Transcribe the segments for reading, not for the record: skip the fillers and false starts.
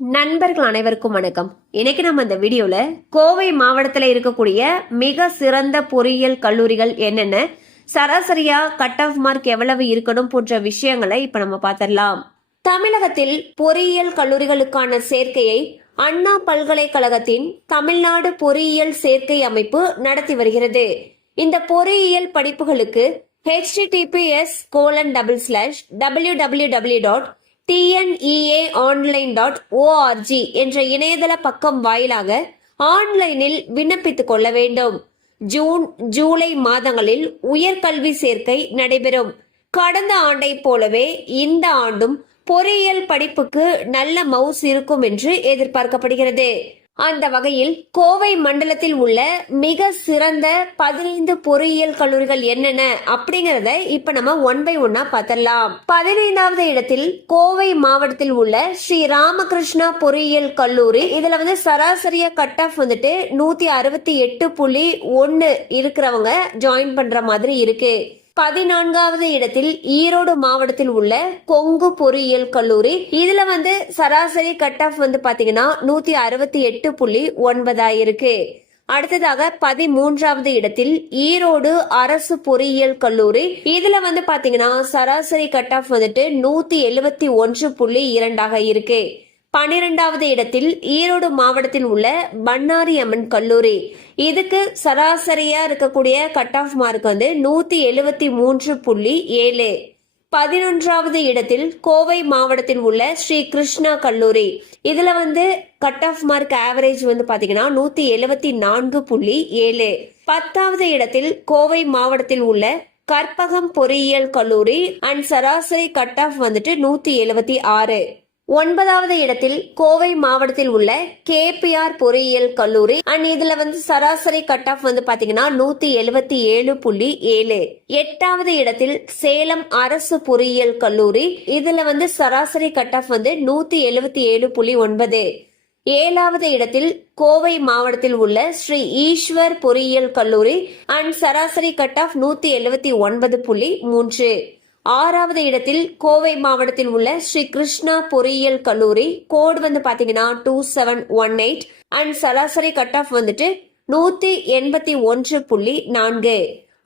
நண்பர்கள் அனைவருக்கும் வணக்கம். இன்னைக்கு நம்ம இந்த வீடியோல கோவை மாவட்டத்துல இருக்கக்கூடிய மிக சிறந்த பொறியியல் கல்லூரிகள் என்னென்ன, சராசரியா கட் ஆஃப் மார்க் எவ்வளவு இருக்கணும் போன்ற விஷயங்களை இப்ப நம்ம பார்த்திடலாம். தமிழகத்தில் பொறியியல் கல்லூரிகளுக்கான சேர்க்கையை அண்ணா பல்கலைக்கழகத்தின் தமிழ்நாடு பொறியியல் சேர்க்கை அமைப்பு நடத்தி வருகிறது. இந்த பொறியியல் படிப்புகளுக்கு https://www.tneaonline.org என்ற இணையதள பக்கம் வாயிலாக ஆன்லைனில் விண்ணப்பித்துக் கொள்ள வேண்டும். ஜூன் ஜூலை மாதங்களில் உயர்கல்வி சேர்க்கை நடைபெறும். கடந்த ஆண்டை போலவே இந்த ஆண்டும் பொறியியல் படிப்புக்கு நல்ல மவுஸ் இருக்கும் என்று எதிர்பார்க்கப்படுகிறது. அந்த வகையில் கோவை மண்டலத்தில் உள்ள மிக சிறந்த 15 பொறியியல் கல்லூரிகள் என்னென்ன அப்படிங்கறத இப்ப நம்ம ஒன் பை ஒன்னா பார்த்தலாம். 15வது இடத்தில் கோவை மாவட்டத்தில் உள்ள ஸ்ரீ ராமகிருஷ்ணா பொறியியல் கல்லூரி. இதுல சராசரியா கட் ஆஃப் 168.1 இருக்கிறவங்க ஜாயின் பண்ற மாதிரி இருக்கு. 14வது இடத்தில் ஈரோடு மாவட்டத்தில் உள்ள கொங்கு பொறியியல் கல்லூரி. இதுல சராசரி கட் ஆஃப் பாத்தீங்கன்னா 168.9 இருக்கு. அடுத்ததாக 13வது இடத்தில் ஈரோடு அரசு பொறியியல் கல்லூரி. இதுல பாத்தீங்கன்னா சராசரி கட் ஆஃப் 171.2 இருக்கு. 12வது இடத்தில் ஈரோடு மாவட்டத்தில் உள்ள பண்ணாரி அம்மன் கல்லூரி. இதுக்கு சராசரியா இருக்கக்கூடிய கட் ஆஃப் மார்க் 173.7. 11வது இடத்தில் கோவை மாவட்டத்தில் உள்ள ஸ்ரீ கிருஷ்ணா கல்லூரி. இதுல கட் ஆஃப் மார்க் ஆவரேஜ் பாத்தீங்கன்னா 174.7. 10வது இடத்தில் கோவை மாவட்டத்தில் உள்ள கற்பகம் பொறியியல் கல்லூரி அண்ட் சராசரி கட் ஆஃப் 176. 9வது இடத்தில் கோவை மாவட்டத்தில் உள்ள கேபிஆர் பொறியியல் கல்லூரி அண்ட் இதுல சராசரி கட் ஆஃப் பாத்தீங்கன்னா 177.7. 8வது இடத்தில் சேலம் அரசு பொறியியல் கல்லூரி. இதுல சராசரி கட் ஆஃப் 177.9. 7வது இடத்தில் கோவை மாவட்டத்தில் உள்ள ஸ்ரீ ஈஸ்வர் பொறியியல் கல்லூரி அண்ட் சராசரி கட் ஆஃப் 179.3. 6வது இடத்தில் கோவை மாவட்டத்தில் உள்ள ஸ்ரீ கிருஷ்ணா பொறியியல் கல்லூரி. கோடு பாத்தீங்கன்னா 2718 அண்ட் சராசரி கட் ஆஃப் 181.4.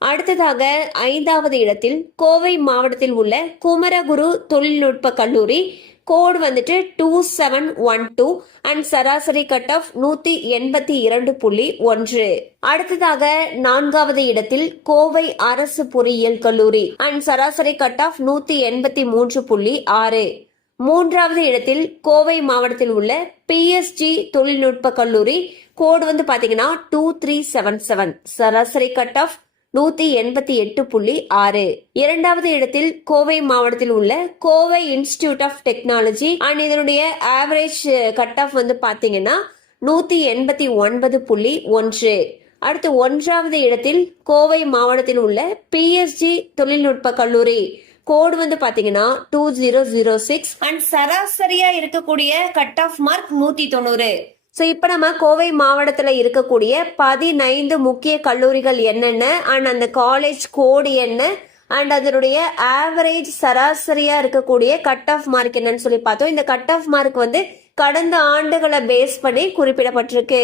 அடுத்ததாக 5வது இடத்தில் கோவை மாவட்டத்தில் உள்ள குமரகுரு தொழில்நுட்ப கல்லூரி. கோடு 2712 அண்ட் சராசரி கட் ஆஃப் 182.1. அடுத்ததாக 4வது இடத்தில் கோவை அரசு பொறியியல் கல்லூரி அண்ட் சராசரி கட் ஆஃப் 183.6. 3வது இடத்தில் கோவை மாவட்டத்தில் உள்ள பிஎஸ்ஜி தொழில்நுட்ப கல்லூரி. கோடு பாத்தீங்கன்னா 2377 சராசரி கட் ஆஃப் 188.6. 2வது இடத்தில் கோவை மாவட்டத்தில் உள்ள Kovai institute of technology and இதனுடைய ஆவரேஜ் கட் ஆஃப் பாத்தீங்கன்னா 189.1. அடுத்து 1வது இடத்தில் கோவை மாவட்டத்தில் உள்ள பிஎஸ்ஜி தொழில்நுட்ப கல்லூரி. கோடு பாத்தீங்கன்னா 2006 அண்ட் சராசரியா இருக்கக்கூடிய கட் ஆஃப் மார்க் 190. ஸோ இப்போ நம்ம கோவை மாவட்டத்தில் இருக்கக்கூடிய 15 முக்கிய கல்லூரிகள் என்னென்ன அண்ட் அந்த காலேஜ் கோடு என்ன அண்ட் அதனுடைய ஆவரேஜ் சராசரியா இருக்கக்கூடிய கட் ஆஃப் மார்க் என்னன்னு சொல்லி பார்த்தோம். இந்த கட் ஆஃப் மார்க் கடந்த ஆண்டுகளை பேஸ் பண்ணி குறிப்பிடப்பட்டிருக்கு.